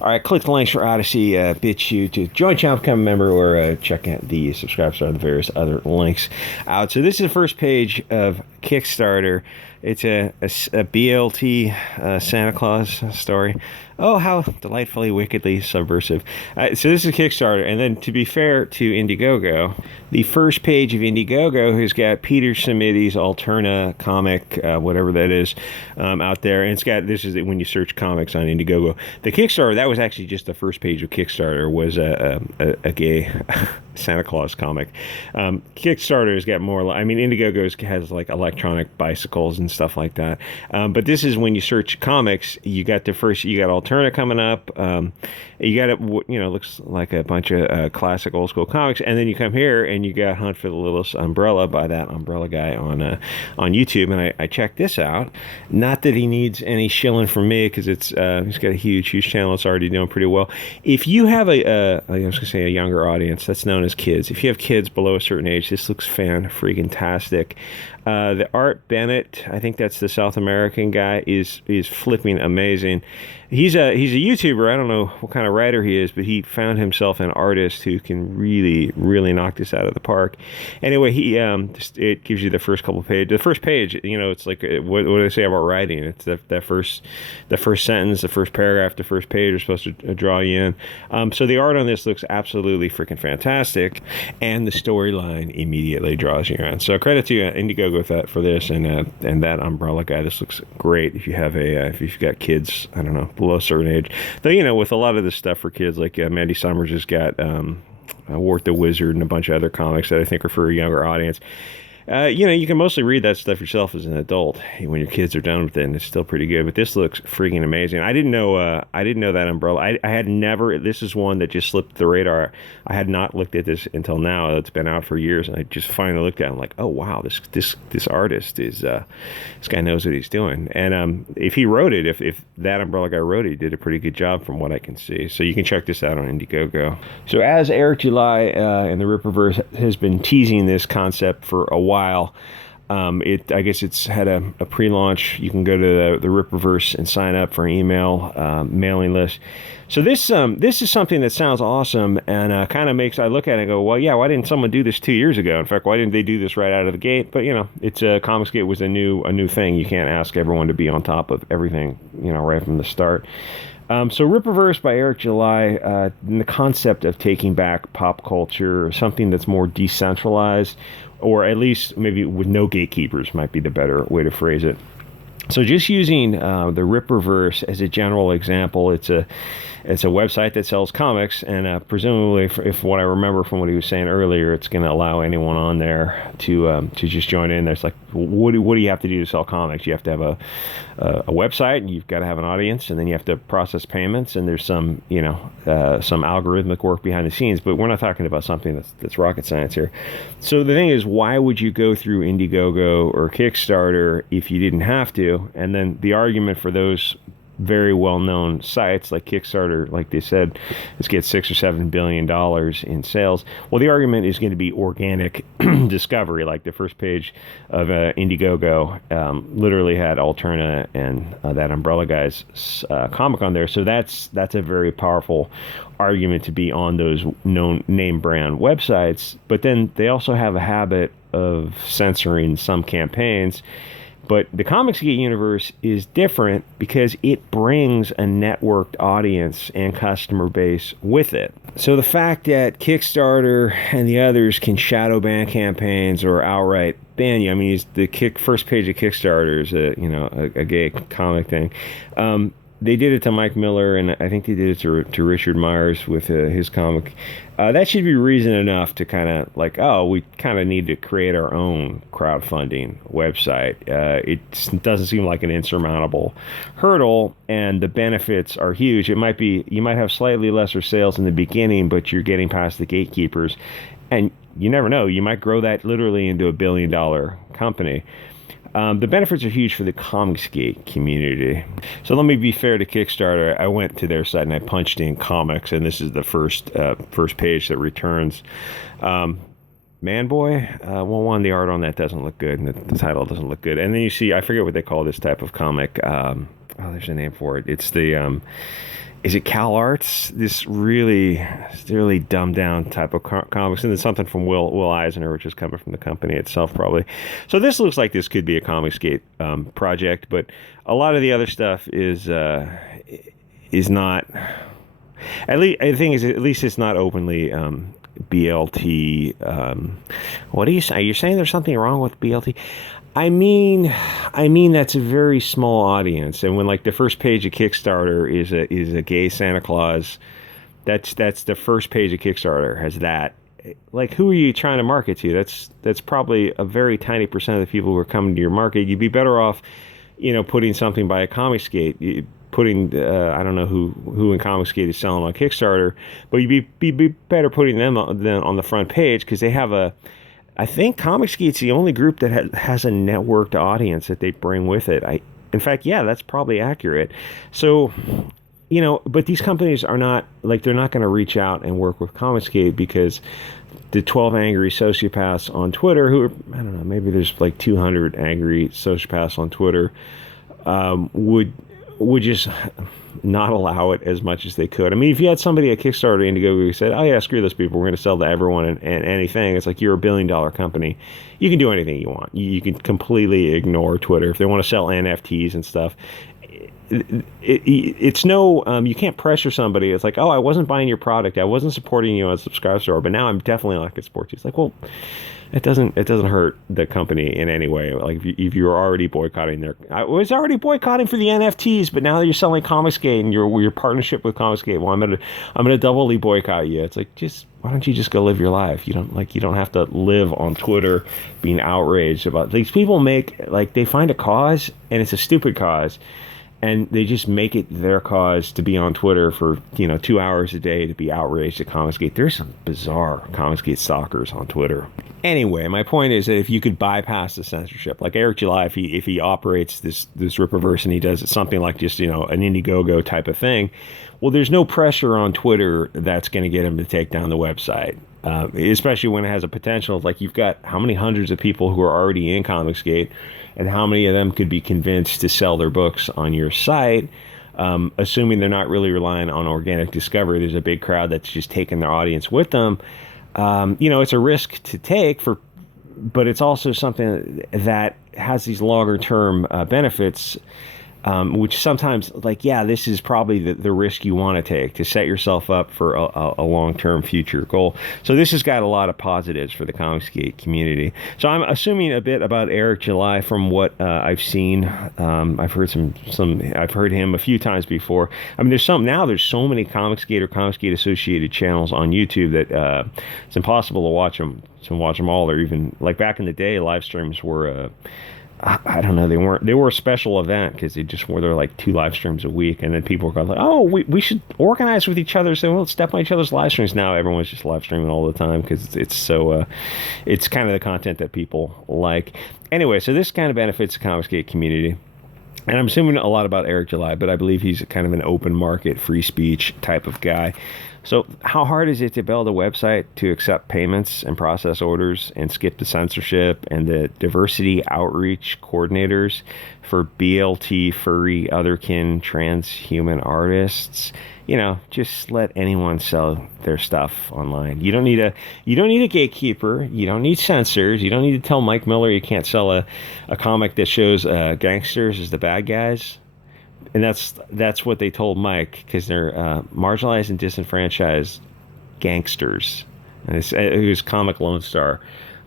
All right, click the links for Odyssey, BitChute to join channel, become a member, or check out the subscribe star and the various other links out. So this is the first page of Kickstarter. It's a BLT Santa Claus story. Oh, how delightfully, wickedly subversive. So this is Kickstarter. And then to be fair to Indiegogo, the first page of Indiegogo has got Peter Simidi's Alterna comic, whatever that is, out there. And it's got, this is when you search comics on Indiegogo. The Kickstarter, that was actually just the first page of Kickstarter, was a gay Santa Claus comic. Kickstarter has got more, I mean, Indiegogo has like electronic bicycles and stuff like that. But this is when you search comics, you got Alterna coming up. You got it, looks like a bunch of classic old school comics. And then you come here and you got Hunt for the Littlest Umbrella by that Umbrella guy on YouTube. And I checked this out. Not that he needs any shilling from me, because it's he's got a huge channel. It's already doing pretty well. If you have a younger audience, that's known as kids. If you have kids below a certain age, this looks fan-freaking-tastic. The Art Bennett, I think that's the South American guy, is flipping amazing. He's a YouTuber. I don't know what kind of writer he is, but he found himself an artist who can really knock this out of the park. Anyway, it gives you the first couple of pages. The first page, it's like what do they say about writing? It's the first sentence, the first paragraph, the first page are supposed to draw you in. So the art on this looks absolutely freaking fantastic, and the storyline immediately draws you in. So credit to Indiegogo for this, and that Umbrella guy. This looks great if you have if you've got kids, I don't know, below a certain age. Though, with a lot of this stuff for kids, like Mandy Summers has got Wart the Wizard and a bunch of other comics that I think are for a younger audience. You can mostly read that stuff yourself as an adult when your kids are done with it, and it's still pretty good. But this looks freaking amazing. I didn't know that Umbrella. I had never. This is one that just slipped the radar. I had not looked at this until now. It's been out for years, and I just finally looked at it. I'm like, oh wow, this artist is this guy knows what he's doing. And if he wrote it, if that Umbrella guy wrote it, he did a pretty good job from what I can see. So you can check this out on Indiegogo. So as Eric July and the Rippaverse has been teasing this concept for a while. I guess it's had a pre-launch. You can go to the Rippaverse and sign up for an email mailing list. So this is something that sounds awesome, and kind of makes I look at it and go, well, yeah, why didn't someone do this 2 years ago? In fact, why didn't they do this right out of the gate? But it's Comicsgate was a new thing. You can't ask everyone to be on top of everything, right from the start. So Rippaverse by Eric July, the concept of taking back pop culture, something that's more decentralized, or at least maybe with no gatekeepers might be the better way to phrase it. So just using the Rippaverse as a general example, it's a website that sells comics, and presumably, if what I remember from what he was saying earlier, it's going to allow anyone on there to just join in. There's like, what do you have to do to sell comics? You have to have a website, and you've got to have an audience, and then you have to process payments, and there's some some algorithmic work behind the scenes. But we're not talking about something that's rocket science here. So the thing is, why would you go through Indiegogo or Kickstarter if you didn't have to? And then the argument for those very well-known sites like Kickstarter, like they said, is get $6 or $7 billion in sales. Well, the argument is going to be organic discovery. Like the first page of Indiegogo literally had Alterna and that Umbrella guy's comic on there. So that's a very powerful argument to be on those known name brand websites. But then they also have a habit of censoring some campaigns. But the Comicsgate universe is different because it brings a networked audience and customer base with it. So the fact that Kickstarter and the others can shadow ban campaigns or outright ban you, I mean, the first page of Kickstarter is a gay comic thing. They did it to Mike Miller, and I think they did it to Richard Myers with his comic. That should be reason enough to kind of like, oh, we kind of need to create our own crowdfunding website. It doesn't seem like an insurmountable hurdle, and the benefits are huge. You might have slightly lesser sales in the beginning, but you're getting past the gatekeepers, and you never know. You might grow that literally into $1 billion company. The benefits are huge for the Comicsgate community. So let me be fair to Kickstarter. I went to their site and I punched in comics, and this is the first page that returns. Manboy, well, the art on that doesn't look good, and the title doesn't look good. And then you see, I forget what they call this type of comic. There's a name for it. It's the is it Cal Arts? This really dumbed down type of comics, and then something from Will Eisner, which is coming from the company itself, probably. So this looks like this could be a Comicsgate project, but a lot of the other stuff is not. At least I think at least it's not openly BLT. What are you saying? Are you saying there's something wrong with BLT? I mean that's a very small audience, and when like the first page of Kickstarter is a gay Santa Claus, that's the first page of Kickstarter has that. Like, who are you trying to market to? That's probably a very tiny percent of the people who are coming to your market. You'd be better off, putting something by a Comicsgate, putting I don't know who in Comicsgate is selling on Kickstarter, but you'd be better putting them on the front page, because they have I think Comicsgate's the only group that has a networked audience that they bring with it. In fact, yeah, that's probably accurate. So, but these companies are not, like, they're not going to reach out and work with Comicsgate, because the 12 angry sociopaths on Twitter, who are, I don't know, maybe there's like 200 angry sociopaths on Twitter, would just not allow it as much as they could. I mean, if you had somebody at Kickstarter Indiegogo who said, oh yeah, screw those people, we're going to sell to everyone and anything, it's like, you're $1 billion company. You can do anything you want. You can completely ignore Twitter. If they want to sell NFTs and stuff, it's no, you can't pressure somebody. It's like, oh, I wasn't buying your product, I wasn't supporting you on Subscribestar, but now I'm definitely not going to support you. It's like, well, it doesn't hurt the company in any way. Like, if you're already boycotting I was already boycotting for the NFTs, but now that you're selling Comicsgate and your partnership with Comicsgate, well, I'm gonna doubly boycott you. It's like, why don't you just go live your life? You don't have to live on Twitter being outraged about these people. They find a cause, and it's a stupid cause, and they just make it their cause to be on Twitter for 2 hours a day to be outraged at Comicsgate. There's some bizarre Comicsgate stalkers on Twitter. Anyway, my point is that if you could bypass the censorship, like Eric July, if he operates this Rippaverse and he does something like just an Indiegogo type of thing, well, there's no pressure on Twitter that's going to get him to take down the website, especially when it has a potential. Like, you've got how many hundreds of people who are already in Comicsgate, and how many of them could be convinced to sell their books on your site, assuming they're not really relying on organic discovery. There's a big crowd that's just taking their audience with them. It's a risk to take, but it's also something that has these longer term benefits, which sometimes, this is probably the risk you want to take to set yourself up for a long-term future goal. So this has got a lot of positives for the Comicsgate community. So I'm assuming a bit about Eric July from what I've seen. I've heard I've heard him a few times before. I mean, there's so many Comicsgate or Comicsgate associated channels on YouTube that it's impossible to watch them all. Or even, like, back in the day, live streams were I don't know, they were a special event, because they just were there like 2 live streams a week, and then people were going like, oh, we should organize with each other, so we'll step on each other's live streams. Now everyone's just live streaming all the time, because it's so it's kind of the content that people like. Anyway, so this kind of benefits the Comicsgate community. And I'm assuming a lot about Eric July, but I believe he's kind of an open market, free speech type of guy. So how hard is it to build a website to accept payments and process orders and skip the censorship and the diversity outreach coordinators for BLT, furry, otherkin, transhuman artists? Just let anyone sell their stuff online. You don't need a gatekeeper. You don't need censors. You don't need to tell Mike Miller you can't sell a comic that shows gangsters as the bad guys. And that's what they told Mike, because they're marginalized and disenfranchised gangsters. And it was Comic Lone Star.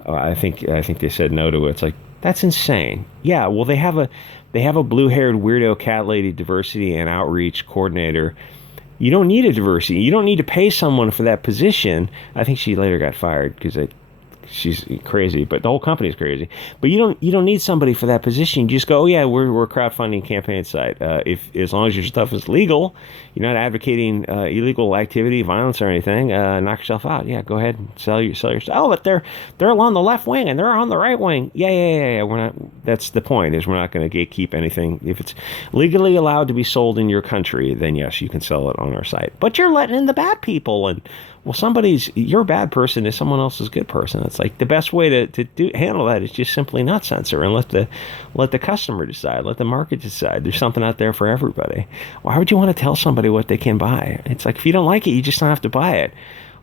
I think they said no to it. It's like, that's insane. Yeah, well, they have a blue-haired weirdo cat lady diversity and outreach coordinator. You don't need a diversity. You don't need to pay someone for that position. I think she later got fired because she's crazy, but the whole company is crazy. But you don't need somebody for that position. You just go, oh yeah, we're a crowdfunding campaign site. If as long as your stuff is legal, you're not advocating illegal activity, violence, or anything, knock yourself out. Yeah, go ahead and sell your stuff. Oh, but they're on the left wing and they're on the right wing. Yeah. We're not. That's the point. Is we're not going to gatekeep anything. If it's legally allowed to be sold in your country, then yes, you can sell it on our site. But you're letting in the bad people, and well, you're a bad person is someone else's good person. It's like the best way to handle that is just simply not censor and let the customer decide, let the market decide. There's something out there for everybody. Why would you want to tell somebody what they can buy? It's like, if you don't like it, you just don't have to buy it.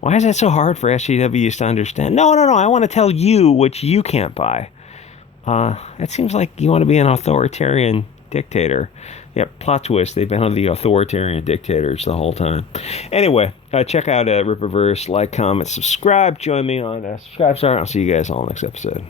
Why is that so hard for SJWs to understand? No, I want to tell you what you can't buy. It seems like you want to be an authoritarian dictator. Yep, plot twist. They've been on the authoritarian dictators the whole time. Anyway, check out Rippaverse. Like, comment, subscribe. Join me on Subscribe Star. I'll see you guys all next episode.